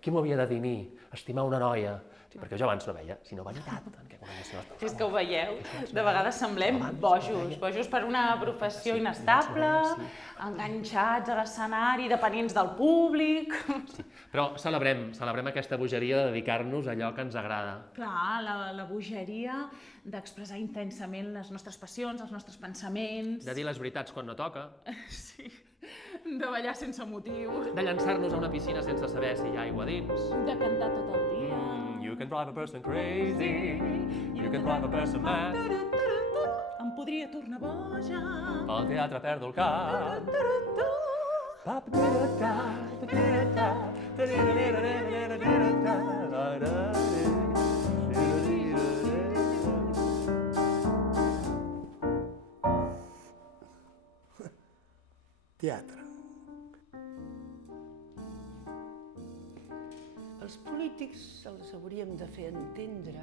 Qui m'ho havia de dir a mi? Estimar una noia. Sí, perquè jo abans no veia, sinó vanitat. Si és que ho veieu, de vegades semblem bojos per una professió inestable, enganxats a l'escenari, dependents del públic. Sí, però celebrem aquesta bogeria de dedicar-nos a allò que ens agrada. Clar, la bogeria d'expressar intensament les nostres passions, els nostres pensaments. De dir les veritats quan no toca. Sí, de ballar sense motiu. De llançar-nos a una piscina sense saber si hi ha aigua dins. De cantar tot el dia. You can drive a person crazy, you can drive a person mad. Em podria tornar boja. El teatre perdo el cap. Teatre. Els polítics els hauríem de fer entendre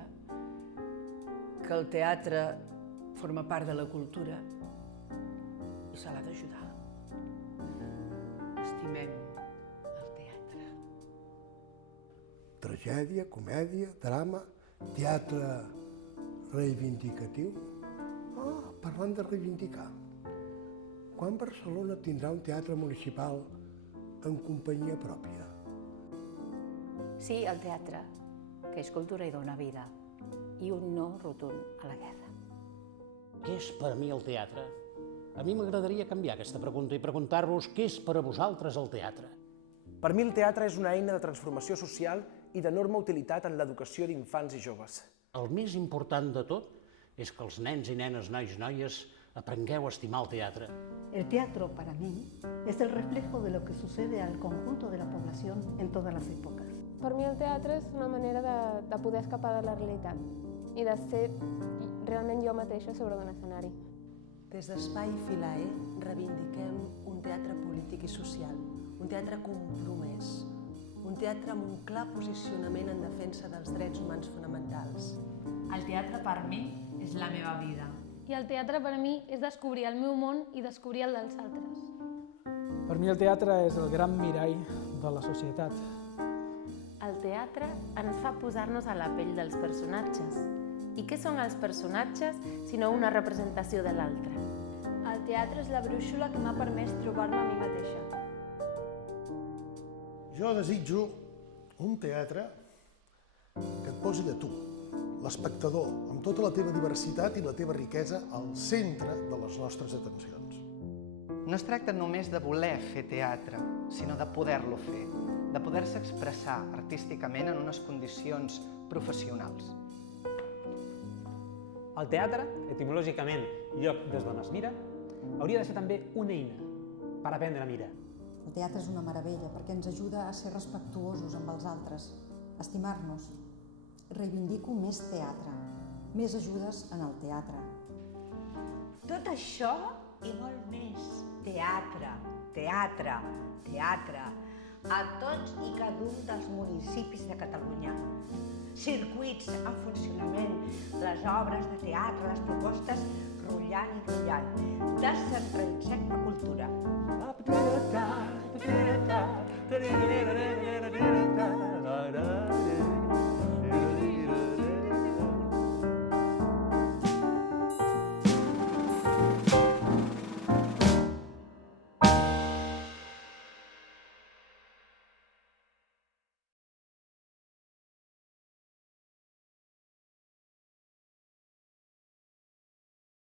que el teatre forma part de la cultura i se l'ha d'ajudar. Estimem el teatre. Tragèdia, comèdia, drama, teatre reivindicatiu. Parlant de reivindicar. Quan Barcelona tindrà un teatre municipal en companyia pròpia? Sí al teatre, que és cultura i dona vida, i un no rotund a la guerra. Què és per a mi el teatre? A mi m'agradaria canviar aquesta pregunta i preguntar-vos què és per a vosaltres el teatre. Per mi el teatre és una eina de transformació social i d'enorme utilitat en l'educació d'infants i joves. El més important de tot és que els nens i nenes, nois i noies, aprengueu a estimar el teatre. El teatro, para mí, es el reflejo de lo que sucede al conjunto de la población en todas las épocas. Per mi el teatre és una manera de poder escapar de la realitat i de ser realment jo mateixa sobre un escenari. Des d'Espai Filae reivindiquem un teatre polític i social, un teatre compromès, un teatre amb un clar posicionament en defensa dels drets humans fonamentals. El teatre per mi és la meva vida. I el teatre per a mi és descobrir el meu món i descobrir el dels altres. Per mi el teatre és el gran mirall de la societat. El teatre ens fa posar-nos a la pell dels personatges. I què són els personatges sinó una representació de l'altre? El teatre és la brúixola que m'ha permès trobar-me a mi mateixa. Jo desitjo un teatre que et posi a tu, l'espectador, amb tota la teva diversitat i la teva riquesa, al centre de les nostres atencions. No es tracta només de voler fer teatre, sinó de poder-lo fer, de poder-se expressar artísticament en unes condicions professionals. El teatre, etimològicament lloc des d'on es mira, hauria de ser també una eina per aprendre a mirar. El teatre és una meravella perquè ens ajuda a ser respectuosos amb els altres, a estimar-nos. Reivindico més teatre, més ajudes en el teatre. Tot això i molt més. Teatre, teatre, teatre, a tots i cada un dels municipis de Catalunya. Circuits en funcionament, les obres de teatre, les propostes rullant i rullant.